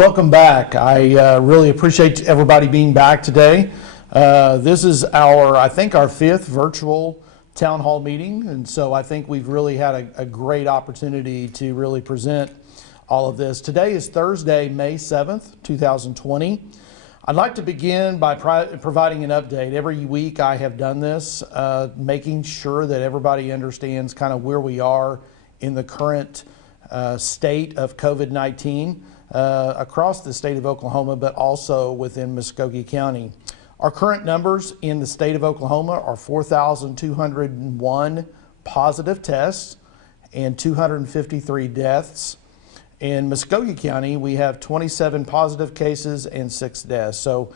Welcome back. I really appreciate everybody being back today. This is I think our fifth virtual town hall meeting, and so I think we've really had a great opportunity to really present all of this. Today is Thursday, May 7th, 2020. I'd like to begin by providing an update. Every week I have done this, making sure that everybody understands kind of where we are in the current state of COVID-19. Across the state of Oklahoma, but also within Muskogee County. Our current numbers in the state of Oklahoma are 4,201 positive tests and 253 deaths. In Muskogee County, we have 27 positive cases and 6 deaths. So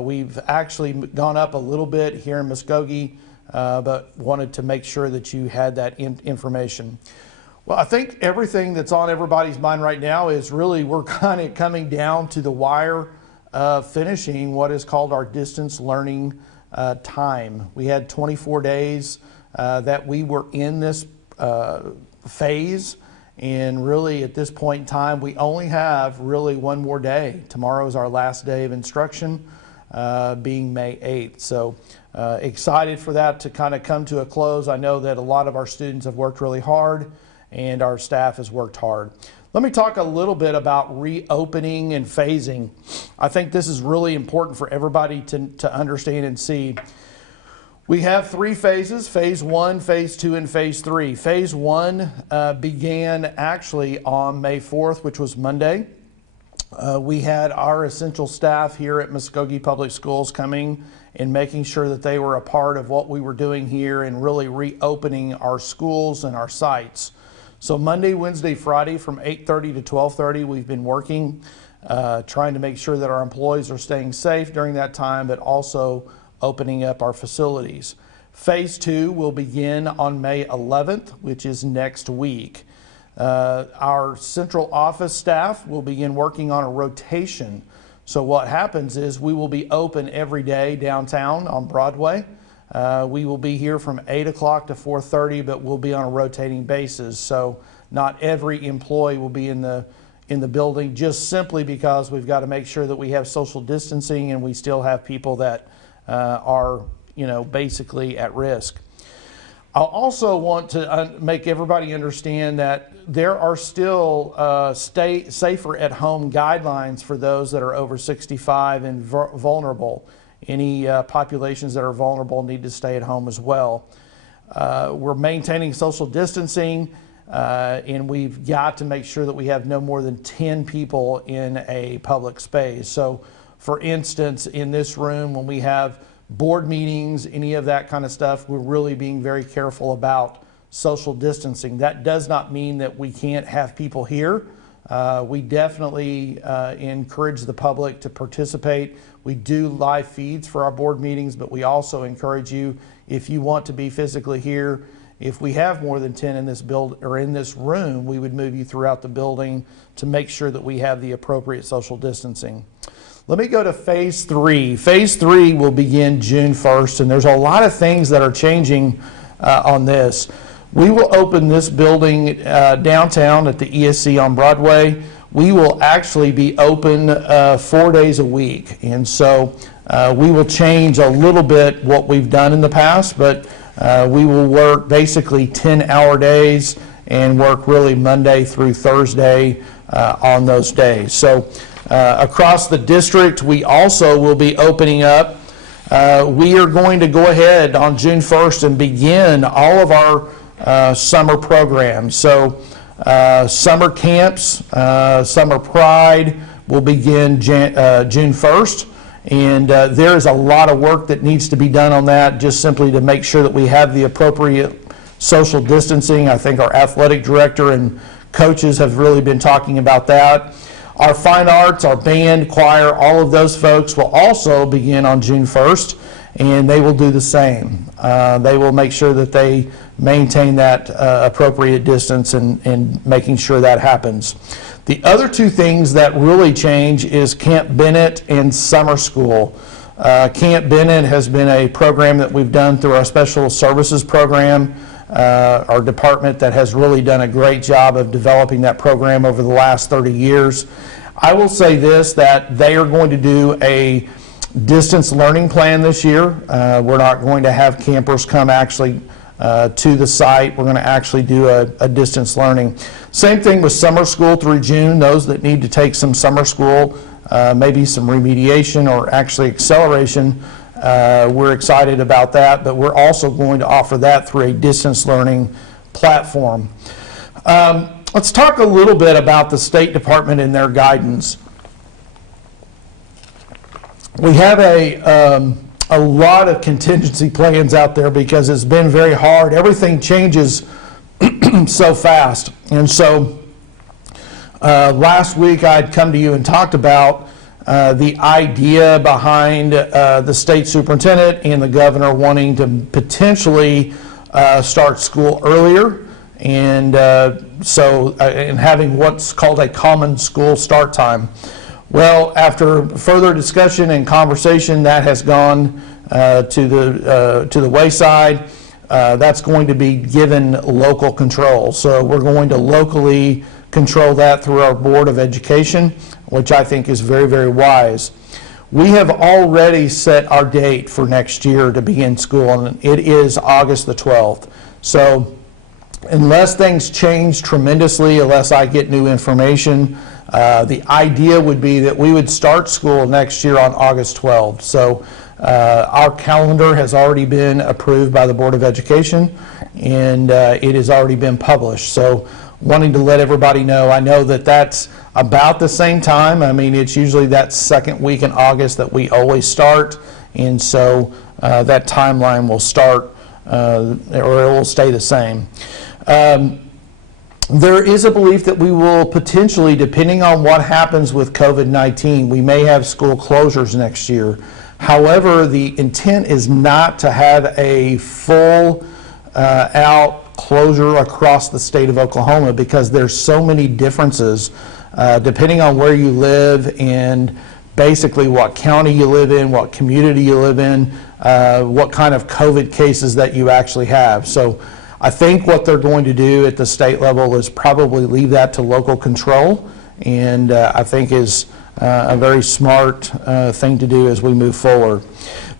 we've actually gone up a little bit here in Muskogee, but wanted to make sure that you had that information. Well, I think everything that's on everybody's mind right now is really we're kind of coming down to the wire of finishing what is called our distance learning time. We had 24 days that we were in this phase, and really at this point in time we only have really one more day. Tomorrow is our last day of instruction, being May 8th. So excited for that to kind of come to a close. I know that a lot of our students have worked really hard, and our staff has worked hard. Let me talk a little bit about reopening and phasing. I think this is really important for everybody to understand and see. We have 3 phases, phase 1, phase 2, and phase 3. Phase 1 began actually on May 4th, which was Monday. We had our essential staff here at Muskogee Public Schools coming and making sure that they were a part of what we were doing here and really reopening our schools and our sites. So Monday, Wednesday, Friday from 8:30 to 12:30, we've been working, trying to make sure that our employees are staying safe during that time, but also opening up our facilities. Phase 2 will begin on May 11th, which is next week. Our central office staff will begin working on a rotation. So what happens is we will be open every day downtown on Broadway. We will be here from 8 o'clock to 4:30, but we'll be on a rotating basis. So not every employee will be in the building, just simply because we've got to make sure that we have social distancing and we still have people that are, basically at risk. I'll also want to make everybody understand that there are still stay safer at home guidelines for those that are over 65 and vulnerable. Any populations that are vulnerable need to stay at home as well. We're maintaining social distancing, and we've got to make sure that we have no more than 10 people in a public space. So, for instance, in this room, when we have board meetings, any of that kind of stuff, we're really being very careful about social distancing. That does not mean that we can't have people here. We definitely encourage the public to participate. We do live feeds for our board meetings, but we also encourage you, if you want to be physically here, if we have more than 10 in this in this room, we would move you throughout the building to make sure that we have the appropriate social distancing. Let me go to phase 3. Phase 3 will begin June 1st, and there's a lot of things that are changing on this. We will open this building downtown at the ESC on Broadway. We will actually be open 4 days a week. And so we will change a little bit what we've done in the past, but we will work basically 10-hour days and work really Monday through Thursday on those days. So across the district, we also will be opening up. We are going to go ahead on June 1st and begin all of our summer programs. So summer camps, summer pride will begin June 1st, and there is a lot of work that needs to be done on that, just simply to make sure that we have the appropriate social distancing. I think our athletic director and coaches have really been talking about that. Our fine arts, our band, choir, all of those folks will also begin on June 1st, and they will do the same. They will make sure that they maintain that appropriate distance and making sure that happens. The other 2 things that really change is Camp Bennett and summer school. Camp Bennett has been a program that we've done through our special services program. Our department that has really done a great job of developing that program over the last 30 years. I will say this, that they are going to do a distance learning plan this year. We're not going to have campers come actually to the site. We're going to actually do a distance learning. Same thing with summer school through June. Those that need to take some summer school, maybe some remediation or actually acceleration, we're excited about that, but we're also going to offer that through a distance learning platform. Let's talk a little bit about the State Department and their guidance. We have a lot of contingency plans out there because it's been very hard. Everything changes so fast. And so last week I'd come to you and talked about the idea behind the state superintendent and the governor wanting to potentially start school earlier, and and having what's called a common school start time. Well, after further discussion and conversation, that has gone to the wayside. That's going to be given local control. So we're going to locally control that through our Board of Education, which I think is very, very wise. We have already set our date for next year to begin school, and it is August the 12th. So unless things change tremendously, unless I get new information, the idea would be that we would start school next year on August 12th. So our calendar has already been approved by the Board of Education, and it has already been published. So wanting to let everybody know, I know that that's about the same time. I mean, it's usually that second week in August that we always start, and so that timeline will start, or it will stay the same. There is a belief that we will potentially, depending on what happens with COVID-19, we may have school closures next year. However, the intent is not to have a full out closure across the state of Oklahoma, because there's so many differences depending on where you live and basically what county you live in, what community you live in, what kind of COVID cases that you actually have. So I think what they're going to do at the state level is probably leave that to local control, and I think is a very smart thing to do as we move forward.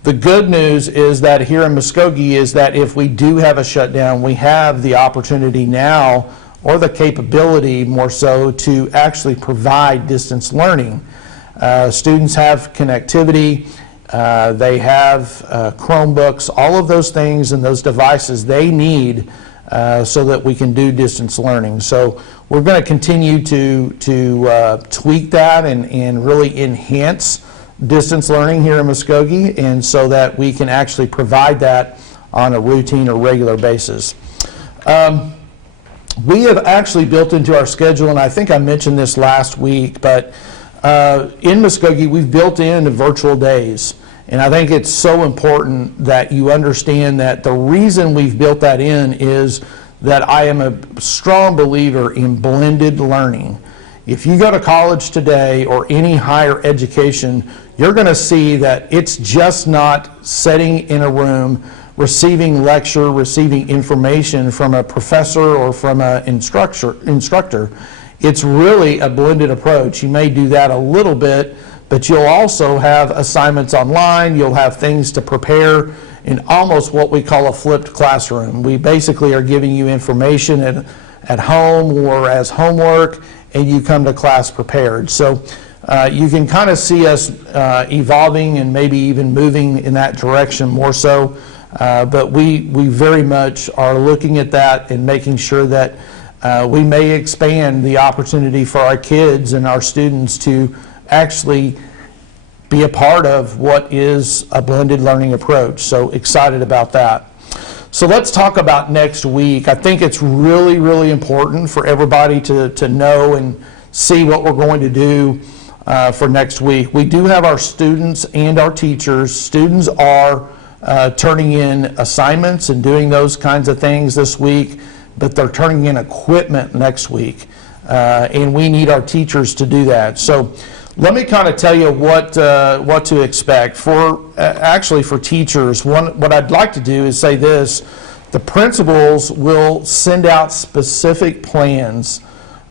The good news is that here in Muskogee is that if we do have a shutdown, we have the opportunity now, or the capability more so, to actually provide distance learning. Students have connectivity, they have Chromebooks, all of those things and those devices they need so that we can do distance learning. So we're going to continue to tweak that and really enhance distance learning here in Muskogee, and so that we can actually provide that on a routine or regular basis. We have actually built into our schedule, and I think I mentioned this last week, but in Muskogee we've built in virtual days. And I think it's so important that you understand that the reason we've built that in is that I am a strong believer in blended learning. If you go to college today or any higher education, you're going to see that it's just not sitting in a room, receiving lecture, receiving information from a professor or from an instructor. It's really a blended approach. You may do that a little bit, but you'll also have assignments online. You'll have things to prepare in almost what we call a flipped classroom. We basically are giving you information at home or as homework, and you come to class prepared. So you can kind of see us evolving and maybe even moving in that direction more so. But we very much are looking at that and making sure that we may expand the opportunity for our kids and our students to actually be a part of what is a blended learning approach. So excited about that. So let's talk about next week. I think it's really, really important for everybody to know and see what we're going to do for next week. We do have our students and our teachers. Students are turning in assignments and doing those kinds of things this week, but they're turning in equipment next week. And we need our teachers to do that. So let me kind of tell you what to expect. Actually for teachers, what I'd like to do is say this: the principals will send out specific plans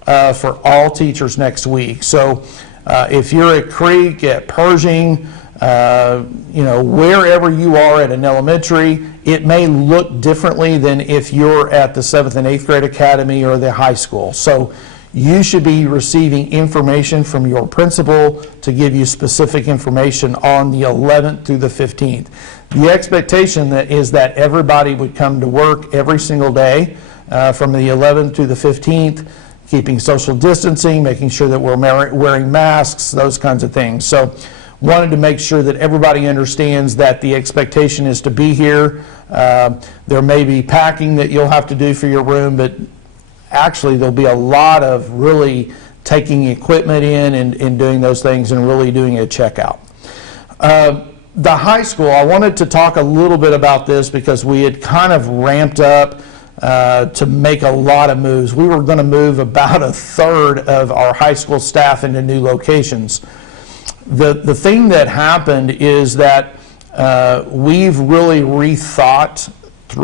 for all teachers next week. So If you're at Creek, at Pershing, wherever you are at an elementary, it may look differently than if you're at the 7th and 8th grade academy or the high school. So you should be receiving information from your principal to give you specific information on the 11th through the 15th. The expectation is that everybody would come to work every single day from the 11th to the 15th, keeping social distancing, making sure that we're wearing masks, those kinds of things. So wanted to make sure that everybody understands that the expectation is to be here. There may be packing that you'll have to do for your room, but actually there'll be a lot of really taking equipment in and doing those things and really doing a checkout. The high school, I wanted to talk a little bit about this because we had kind of ramped up to make a lot of moves. We were going to move about a third of our high school staff into new locations. The thing that happened is that we've really rethought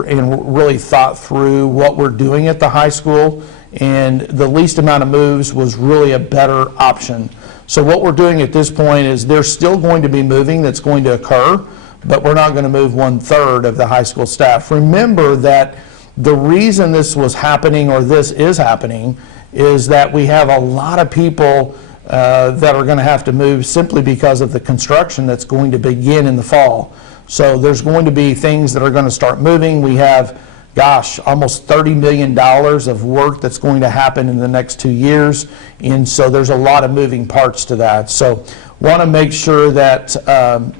and really thought through what we're doing at the high school, and the least amount of moves was really a better option. So what we're doing at this point is there's still going to be moving that's going to occur, but we're not going to move 1/3 of the high school staff. Remember that the reason this was happening, or this is happening, is that we have a lot of people that are going to have to move simply because of the construction that's going to begin in the fall. So there's going to be things that are going to start moving. We have, almost $30 million of work that's going to happen in the next 2 years. And so there's a lot of moving parts to that. So want to make sure that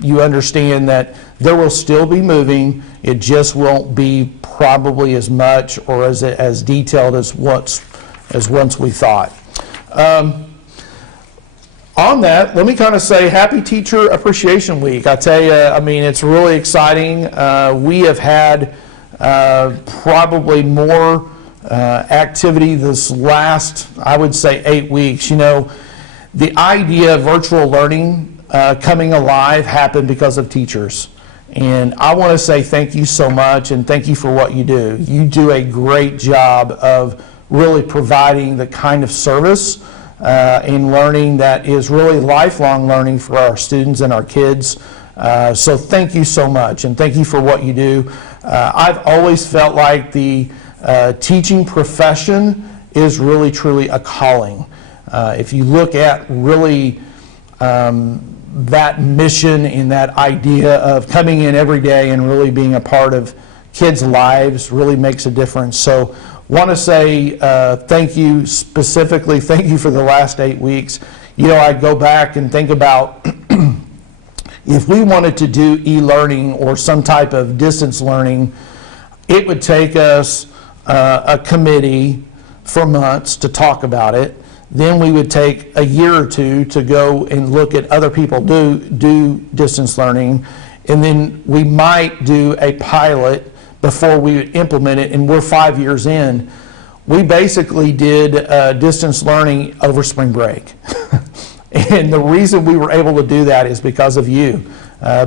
you understand that there will still be moving. It just won't be probably as much or as detailed as once we thought. On that, let me kind of say Happy Teacher Appreciation Week. I tell you, it's really exciting. We have had probably more activity this last, I would say, 8 weeks. The idea of virtual learning coming alive happened because of teachers. And I want to say thank you so much, and thank you for what you do. You do a great job of really providing the kind of service in learning that is really lifelong learning for our students and our kids. So thank you so much, and thank you for what you do. I've always felt like the teaching profession is really, truly a calling. If you look at really that mission and that idea of coming in every day and really being a part of kids' lives really makes a difference. So want to say thank you specifically. Thank you for the last 8 weeks. I go back and think about if we wanted to do e-learning or some type of distance learning, it would take us a committee for months to talk about it. Then we would take a year or two to go and look at other people do distance learning. And then we might do a pilot before we would implement it, and we're 5 years in. We basically did distance learning over spring break. And the reason we were able to do that is because of you,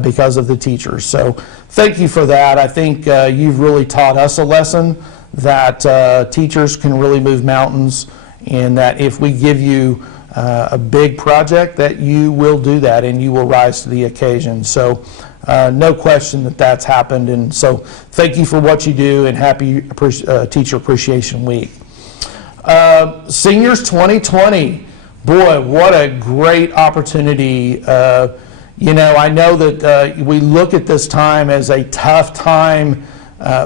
because of the teachers. So thank you for that. I think you've really taught us a lesson that teachers can really move mountains, and that if we give you a big project, that you will do that and you will rise to the occasion. So no question that that's happened, and so thank you for what you do, and happy Teacher Appreciation Week. Seniors 2020, boy, what a great opportunity. I know that we look at this time as a tough time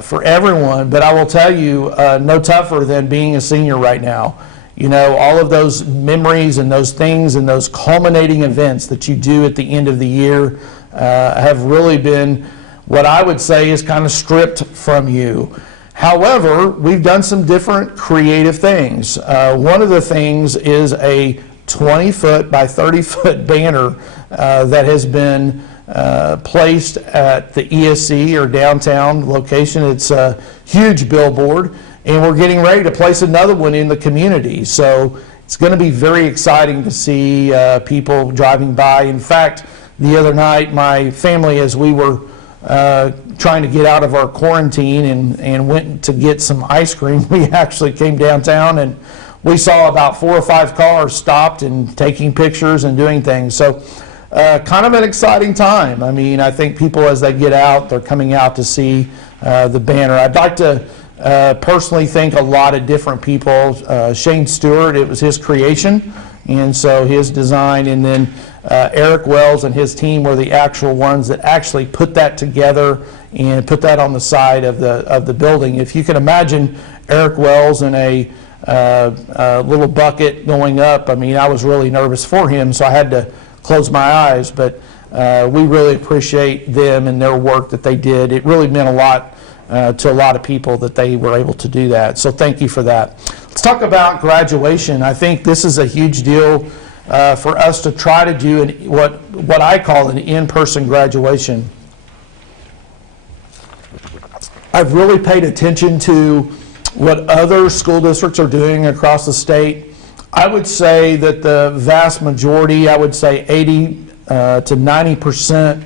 for everyone, but I will tell you, no tougher than being a senior right now. All of those memories and those things and those culminating events that you do at the end of the year have really been what I would say is kind of stripped from you. However, we've done some different creative things. One of the things is a 20-foot by 30-foot banner that has been placed at the ESC or downtown location. It's a huge billboard, and we're getting ready to place another one in the community. So it's going to be very exciting to see people driving by. In fact, the other night, my family, as we were trying to get out of our quarantine and went to get some ice cream, we actually came downtown and we saw about 4 or 5 cars stopped and taking pictures and doing things. So kind of an exciting time. I mean, I think people, as they get out, they're coming out to see the banner. I'd like to personally thank a lot of different people. Shane Stewart, it was his creation, and so his design, and then Eric Wells and his team were the actual ones that actually put that together and put that on the side of the building. If you can imagine Eric Wells in a little bucket going up, I mean, I was really nervous for him, so I had to close my eyes, but we really appreciate them and their work that they did. It really meant a lot to a lot of people that they were able to do that, so thank you for that. Let's talk about graduation. I think this is a huge deal for us to try to do what I call an in-person graduation. I've really paid attention to what other school districts are doing across the state. I would say that the vast majority, I would say 80 to 90%,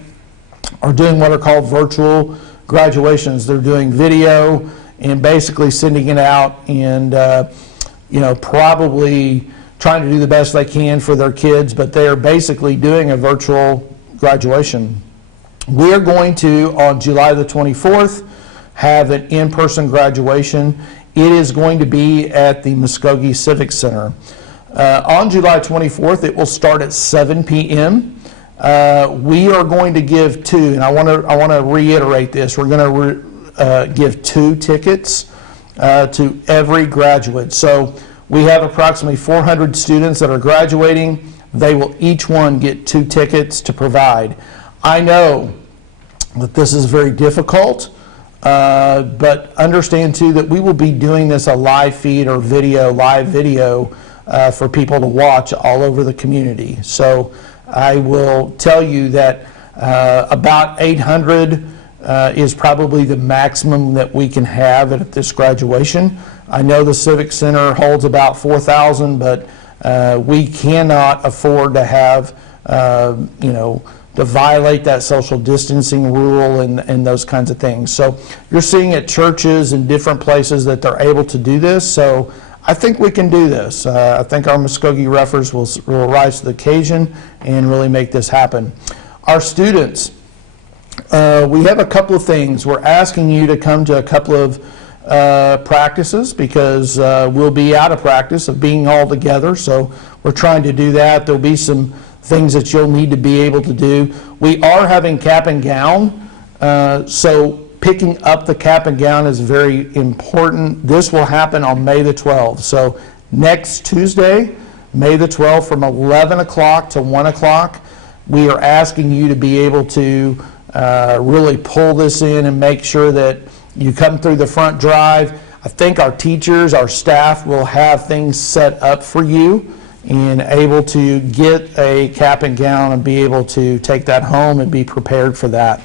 are doing what are called virtual graduations. They're doing video and basically sending it out, and probably trying to do the best they can for their kids, but they are basically doing a virtual graduation. We are going to, on July the 24th, have an in-person graduation. It is going to be at the Muskogee Civic Center. On July 24th, it will start at 7 p.m. We are going to give 2, and I want to reiterate this. We're going to give 2 tickets to every graduate. So we have approximately 400 students that are graduating. They will each one get 2 tickets to provide. I know that this is very difficult, but understand too that we will be doing this a live feed or live video for people to watch all over the community. So I will tell you that about 800 is probably the maximum that we can have at this graduation. I know the Civic Center holds about 4,000, but we cannot afford to have, to violate that social distancing rule and those kinds of things. So you're seeing at churches and different places that they're able to do this. So I think we can do this. I think our Muskogee Roughers will rise to the occasion and really make this happen. Our students, we have a couple of things. We're asking you to come to a couple of practices because we'll be out of practice of being all together. So we're trying to do that. There'll be some things that you'll need to be able to do. We are having cap and gown, so picking up the cap and gown is very important. This will happen on May the 12th. So next Tuesday, May the 12th, from 11 o'clock to 1 o'clock, we are asking you to be able to really pull this in and make sure that you come through the front drive. I think our teachers, our staff will have things set up for you and able to get a cap and gown and be able to take that home and be prepared for that.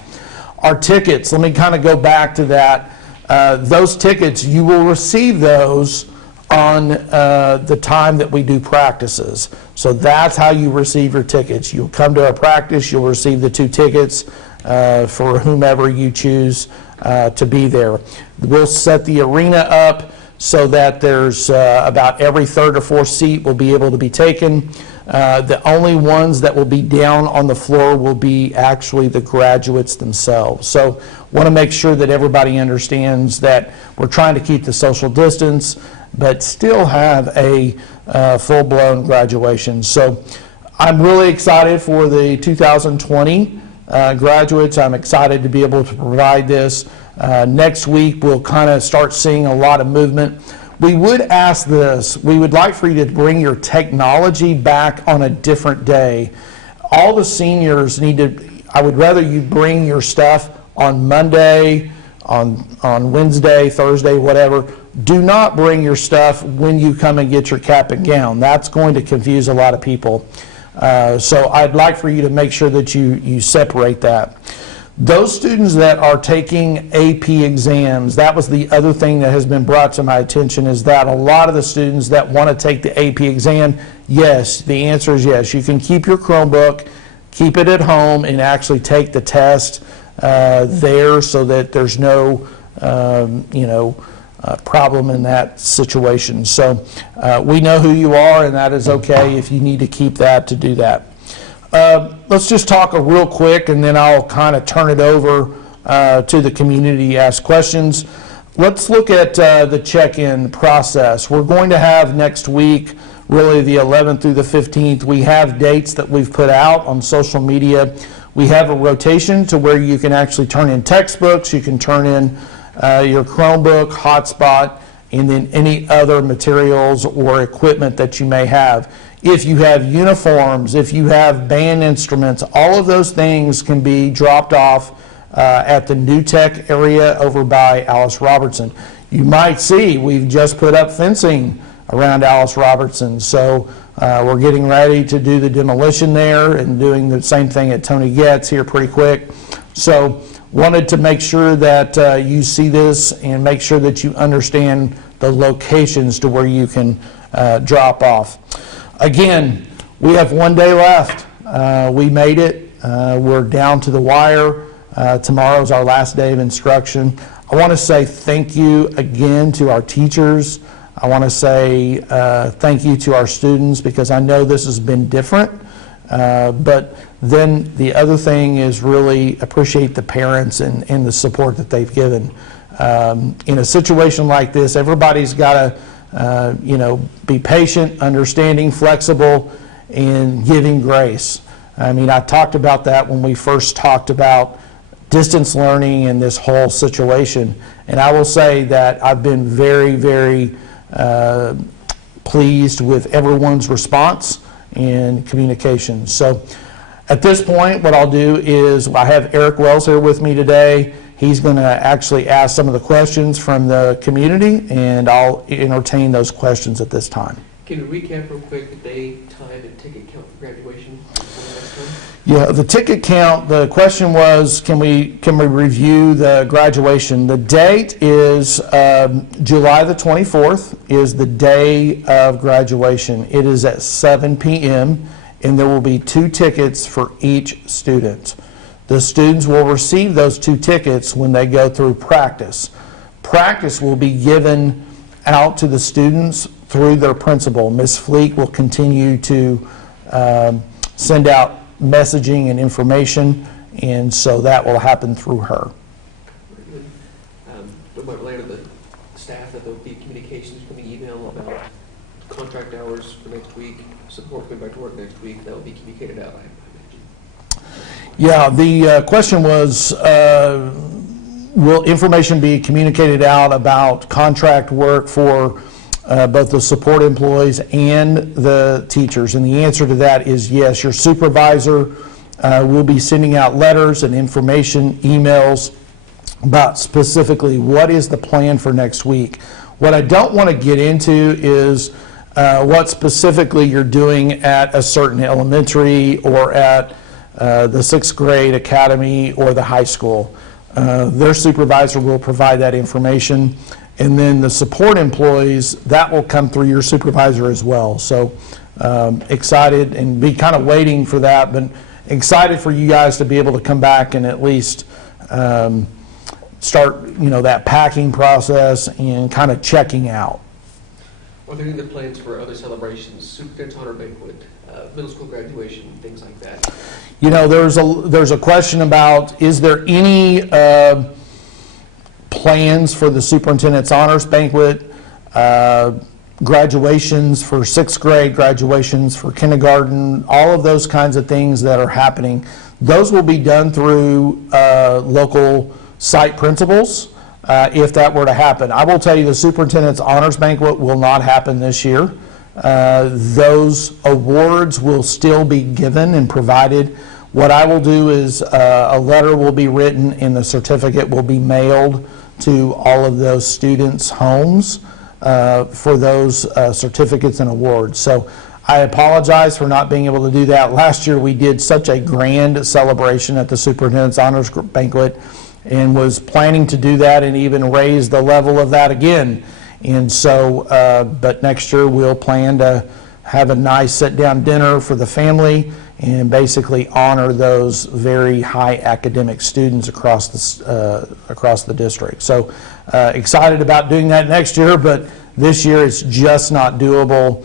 Our tickets, let me kind of go back to that. Those tickets, you will receive those on the time that we do practices. So that's how you receive your tickets. You'll come to our practice, you'll receive the 2 tickets for whomever you choose to be there. We'll set the arena up so that there's about every 3rd or 4th seat will be able to be taken. The only ones that will be down on the floor will be actually the graduates themselves. So want to make sure that everybody understands that we're trying to keep the social distance, but still have a full-blown graduation. So I'm really excited for the 2020 graduates. I'm excited to be able to provide this. Next week we'll kind of start seeing a lot of movement. We would ask this, we would like for you to bring your technology back on a different day. All the seniors need to, I would rather you bring your stuff on Monday, on Wednesday, Thursday, whatever. Do not bring your stuff when you come and get your cap and gown. That's going to confuse a lot of people. So I'd like for you to make sure that you separate that. Those students that are taking AP exams, that was the other thing that has been brought to my attention, is that a lot of the students that want to take the AP exam, yes, the answer is yes. You can keep your Chromebook, keep it at home, and actually take the test there so that there's no, problem in that situation. So we know who you are, and that is okay if you need to keep that to do that. Let's just talk real quick, and then I'll kind of turn it over to the community to ask questions. Let's look at the check-in process. We're going to have next week, really the 11th through the 15th, we have dates that we've put out on social media. We have a rotation to where you can actually turn in textbooks, you can turn in your Chromebook, hotspot, and then any other materials or equipment that you may have. If you have uniforms, if you have band instruments, all of those things can be dropped off at the New Tech area over by Alice Robertson. You might see we've just put up fencing around Alice Robertson, so we're getting ready to do the demolition there and doing the same thing at Tony Getz here pretty quick. So wanted to make sure that you see this and make sure that you understand the locations to where you can drop off. Again, we have 1 day left. We made it. We're down to the wire. Tomorrow's our last day of instruction. I want to say thank you again to our teachers. I want to say thank you to our students, because I know this has been different. But then the other thing is really appreciate the parents and the support that they've given. In a situation like this, everybody's got to be patient, understanding, flexible, and giving grace. I mean, I talked about that when we first talked about distance learning and this whole situation. And I will say that I've been very, very pleased with everyone's response and communication. So at this point, what I'll do is I have Eric Wells here with me today. He's going to actually ask some of the questions from the community, and I'll entertain those questions at this time. Can we recap real quick the day, time, and ticket count for graduation? Yeah, the ticket count, the question was, can we review the graduation? The date is July the 24th is the day of graduation. It is at 7 p.m., and there will be 2 tickets for each student. The students will receive those 2 tickets when they go through practice. Practice will be given out to the students through their principal. Ms. Fleek will continue to send out messaging and information, and so that will happen through her. About later, the staff, that there will be communications coming email about contract hours for next week, support going back to work next week. That will be communicated out, I imagine. Yeah, the question was, will information be communicated out about contract work for both the support employees and the teachers? And the answer to that is yes. Your supervisor will be sending out letters and information, emails about specifically what is the plan for next week. What I don't want to get into is what specifically you're doing at a certain elementary or at the 6th grade academy or the high school. Their supervisor will provide that information. And then the support employees, that will come through your supervisor as well. So excited and be kind of waiting for that, but excited for you guys to be able to come back and at least start, that packing process and kind of checking out. Are there any other plans for other celebrations, Superintendent's Honor Banquet, middle school graduation, things like that? There's a question about, is there any plans for the Superintendent's Honors Banquet, graduations for 6th grade, graduations for kindergarten, all of those kinds of things that are happening. Those will be done through local site principals if that were to happen. I will tell you the Superintendent's Honors Banquet will not happen this year. Those awards will still be given and provided. What I will do is a letter will be written and the certificate will be mailed to all of those students' homes for those certificates and awards. So I apologize for not being able to do that. Last year we did such a grand celebration at the Superintendent's Honors Banquet and was planning to do that and even raise the level of that again. And so, but next year we'll plan to have a nice sit-down dinner for the family and basically honor those very high academic students across the district. So excited about doing that next year, but this year it's just not doable.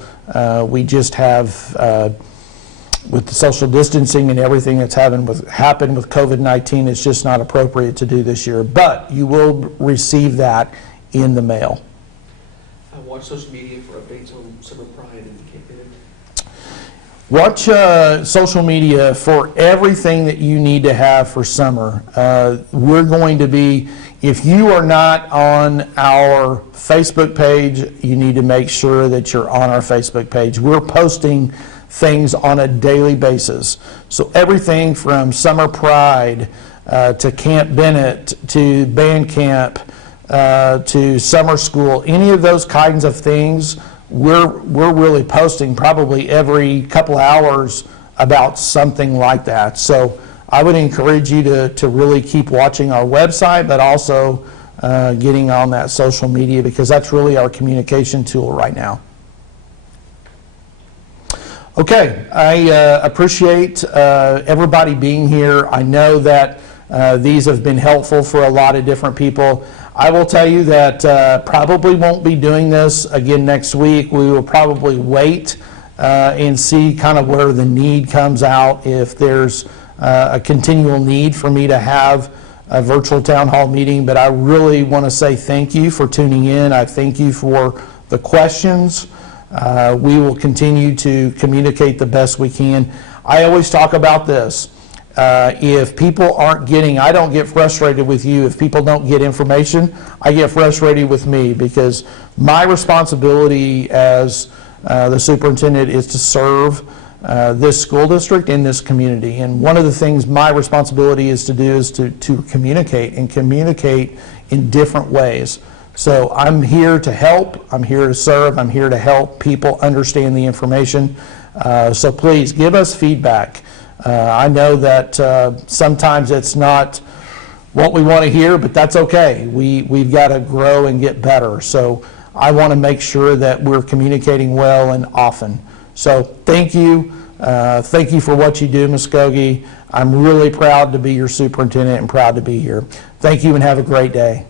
We just have, with the social distancing and everything that's happened with COVID-19, it's just not appropriate to do this year. But you will receive that in the mail. Watch social media for updates on Summer Pride and Camp Banquet. Watch social media for everything that you need to have for summer. We're going to be, if you are not on our Facebook page, you need to make sure that you're on our Facebook page. We're posting things on a daily basis. So everything from Summer Pride to Camp Bennett to band camp to summer school, any of those kinds of things, we're really posting probably every couple hours about something like that. So I would encourage you to really keep watching our website, but also getting on that social media, because that's really our communication tool right now. Okay, I appreciate everybody being here. I know that these have been helpful for a lot of different people. I will tell you that probably won't be doing this again next week. We will probably wait and see kind of where the need comes out, if there's a continual need for me to have a virtual town hall meeting. But I really want to say thank you for tuning in. I thank you for the questions. We will continue to communicate the best we can. I always talk about this. If people aren't getting, I don't get frustrated with you. If people don't get information, I get frustrated with me, because my responsibility as the superintendent is to serve this school district in this community. And one of the things my responsibility is to do is to communicate, and communicate in different ways. So I'm here to help, I'm here to serve, I'm here to help people understand the information. So please give us feedback. I know that sometimes it's not what we want to hear, but that's okay. We've got to grow and get better. So I want to make sure that we're communicating well and often. So thank you. Thank you for what you do, Muskogee. I'm really proud to be your superintendent and proud to be here. Thank you and have a great day.